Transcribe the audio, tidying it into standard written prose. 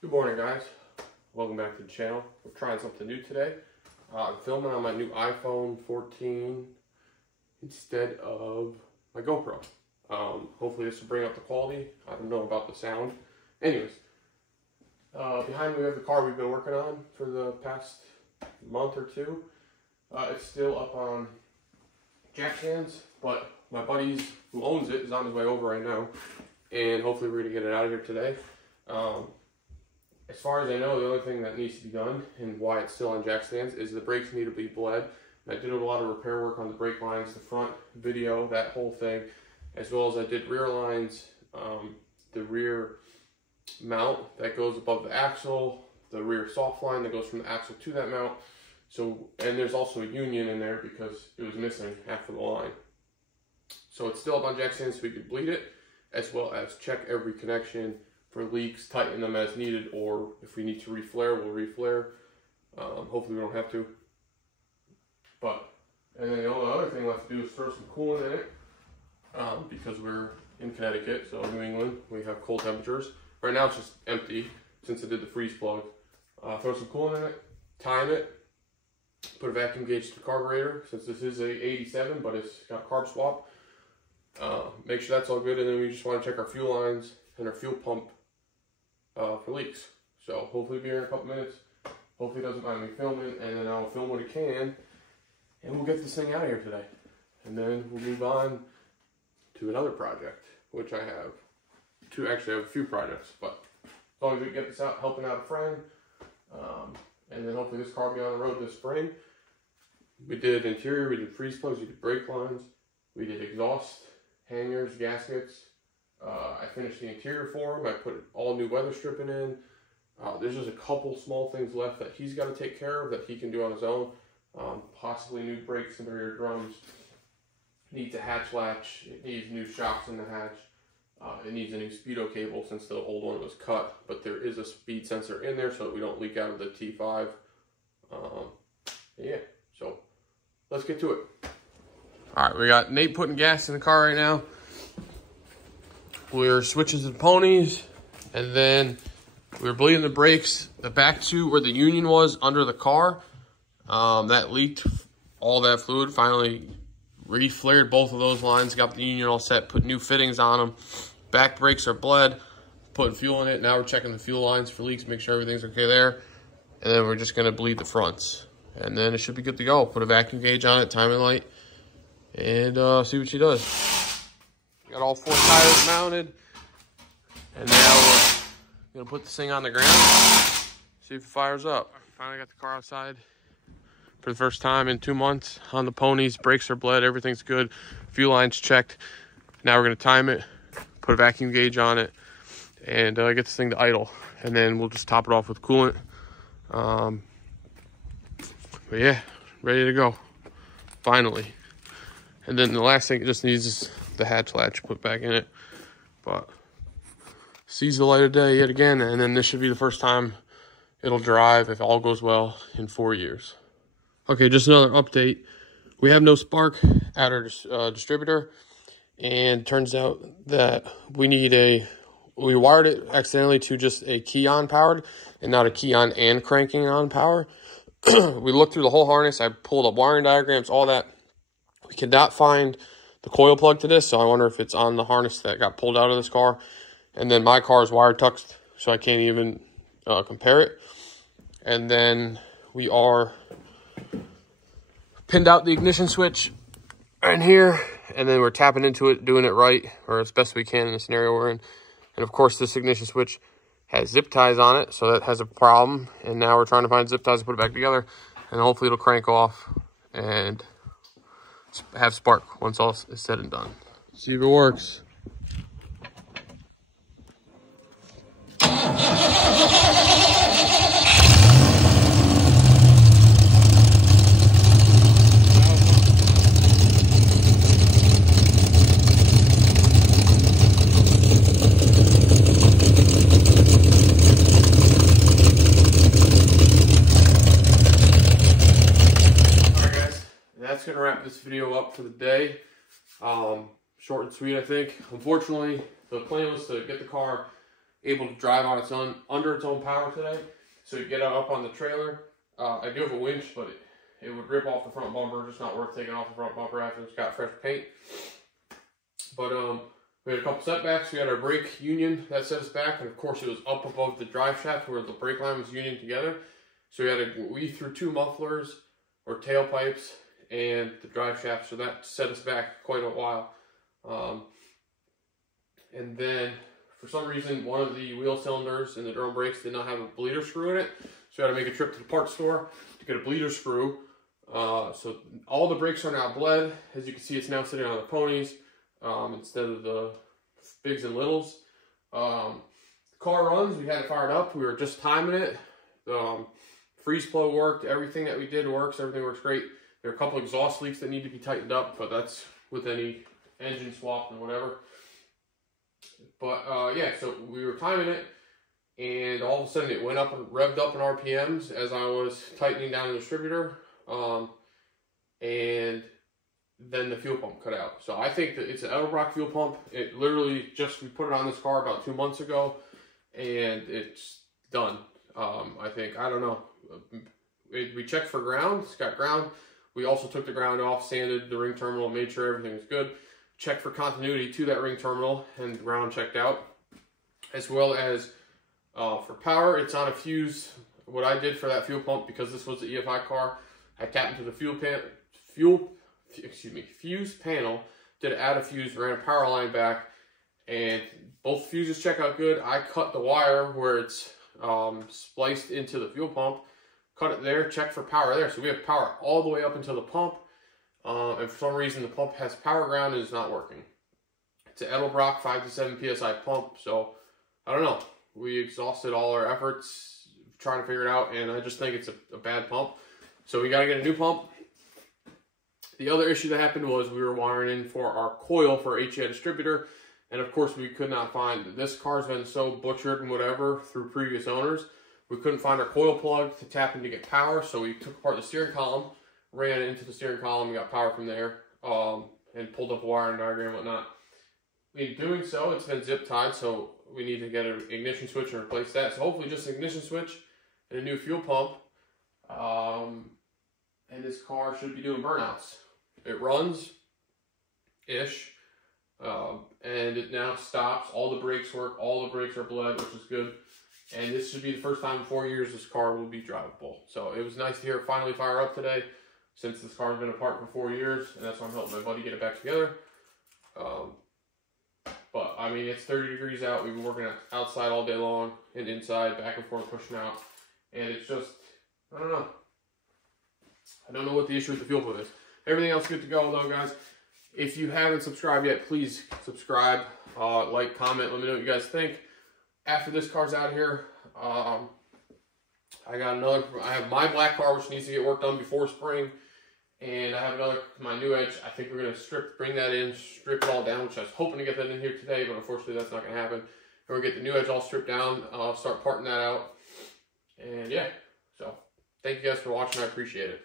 Good morning, guys. Welcome back to the channel. We're trying something new today. I'm filming on my new iPhone 14 instead of my GoPro. Hopefully this will bring up the quality. I don't know about the sound. Anyways, behind me we have the car we've been working on for the past month or two. It's still up on jack stands, but my buddy who owns it is on his way over right now, and hopefully we're going to get it out of here today. As far as I know, the only thing that needs to be done and why it's still on jack stands is the brakes need to be bled. And I did a lot of repair work on the brake lines, the front video, that whole thing, as well as I did rear lines, the rear mount that goes above the axle, the rear soft line that goes from the axle to that mount. So, and there's also a union in there because it was missing half of the line. So it's still up on jack stands so we could bleed it, as well as check every connection for leaks, tighten them as needed, or if we need to reflare, we'll reflare. Hopefully we don't have to. And then the only other thing left to do is throw some coolant in it, because we're in Connecticut, so New England, we have cold temperatures. Right now it's just empty since I did the freeze plug. Throw some coolant in it, time it, put a vacuum gauge to the carburetor, since this is a 87, but it's got carb swap. Make sure that's all good, and then we just want to check our fuel lines and our fuel pump for leaks. So hopefully be here in a couple minutes. Hopefully it doesn't mind me filming, and then I'll film what I can, and we'll get this thing out of here today. And then we'll move on to another project, which I have actually I have a few projects, but as long as we get this out, helping out a friend, and then hopefully this car will be on the road this spring. We did interior, we did freeze plugs, we did brake lines, we did exhaust hangers, gaskets. I finished the interior for him. I put all new weather stripping in. There's just a couple small things left that he's got to take care of that he can do on his own. Possibly new brakes in the rear drums. It needs a hatch latch. It needs new shocks in the hatch. It needs a new speedo cable since the old one was cut. But there is a speed sensor in there so that we don't leak out of the T5. Yeah, so let's get to it. All right, we got Nate putting gas in the car right now. We're switching to the ponies, and then we're bleeding the brakes. The back two where the union was under the car, that leaked all that fluid. Finally reflared both of those lines, got the union all set, put new fittings on them. Back brakes are bled, putting fuel in it. Now we're checking the fuel lines for leaks, make sure everything's okay there. And then we're just gonna bleed the fronts. And then it should be good to go. Put a vacuum gauge on it, timing light, and see what she does. Got all 4 tires mounted, and now we're gonna put this thing on the ground, see if it fires up. Finally got the car outside for the first time in 2 months on the ponies. Brakes are bled, everything's good, fuel lines checked. Now we're gonna time it, put a vacuum gauge on it, and get this thing to idle, and then we'll just top it off with coolant. But yeah, ready to go finally. And then the last thing it just needs is the hatch latch put back in it, but sees the light of day yet again. And then this should be the first time it'll drive, if all goes well, in 4 years. Okay, just another update. We have no spark at our distributor, and turns out that we wired it accidentally to just a key on powered and not a key on and cranking on power. We looked through the whole harness. I pulled up wiring diagrams, all that. We could not find the coil plug to this, so I wonder if it's on the harness that got pulled out of this car. And then my car is wire tucked, so I can't even compare it. And then we are pinned out the ignition switch in here, and then we're tapping into it, doing it right, or as best we can in the scenario we're in. And of course, this ignition switch has zip ties on it, so that has a problem. And now we're trying to find zip ties to put it back together, and hopefully it'll crank off and have spark once all is said and done. See if it works. Gonna wrap this video up for the day. Short and sweet, I think. Unfortunately, the plan was to get the car able to drive on its own, under its own power today. So you get up on the trailer. I do have a winch, but it would rip off the front bumper. Just not worth taking off the front bumper after it's got fresh paint. But we had a couple setbacks. We had our brake union that set us back, and of course it was up above the drive shaft where the brake line was unioned together. So we had to weave through 2 mufflers or tailpipes and the drive shaft, so that set us back quite a while. And then for some reason one of the wheel cylinders in the drum brakes did not have a bleeder screw in it, so we had to make a trip to the parts store to get a bleeder screw. So all the brakes are now bled. As you can see, it's now sitting on the ponies instead of the bigs and littles. The car runs. We had it fired up. We were just timing it. Freeze flow worked. Everything that we did works. Everything works great. There are a couple exhaust leaks that need to be tightened up, but that's with any engine swap and whatever. But yeah, so we were timing it, and all of a sudden it went up and revved up in RPMs as I was tightening down the distributor, and then the fuel pump cut out. So I think that it's an Edelbrock fuel pump. It literally just, we put it on this car about 2 months ago, and it's done. I think, I don't know. We checked for ground. It's got ground. We also took the ground off, sanded the ring terminal, made sure everything was good. Checked for continuity to that ring terminal, and the ground checked out. As well as for power, it's on a fuse. What I did for that fuel pump, because this was the EFI car, I tapped into the fuse panel, did add a fuse, ran a power line back, and both fuses check out good. I cut the wire where it's spliced into the fuel pump, cut it there, checked for power there. So we have power all the way up until the pump. And for some reason the pump has power ground and is not working. It's an Edelbrock 5 to 7 PSI pump, so I don't know. We exhausted all our efforts trying to figure it out, and I just think it's a bad pump. So we got to get a new pump. The other issue that happened was we were wiring in for our coil for our HEI distributor, and of course we could not find, this car's been so butchered and whatever through previous owners, we couldn't find our coil plug to tap in to get power, so we took apart the steering column, ran into the steering column, got power from there, and pulled up a wiring diagram and whatnot. In doing so, it's been zip tied, so we need to get an ignition switch and replace that. So hopefully just an ignition switch and a new fuel pump, and this car should be doing burnouts. It runs-ish, and it now stops. All the brakes work, all the brakes are bled, which is good. And this should be the first time in 4 years this car will be drivable. So it was nice to hear it finally fire up today, since this car's been apart for 4 years, and that's why I'm helping my buddy get it back together. But I mean, it's 30 degrees out. We've been working outside all day long and inside, back and forth, pushing out. And it's just, I don't know. I don't know what the issue with the fuel pump is. Everything else good to go though, guys. If you haven't subscribed yet, please subscribe, like, comment, let me know what you guys think. After this car's out here, I have my black car, which needs to get work done before spring. And I have my new Edge. I think we're going to bring that in, strip it all down, which I was hoping to get that in here today, but unfortunately that's not going to happen. We're going to get the new Edge all stripped down, start parting that out. And yeah, so thank you guys for watching. I appreciate it.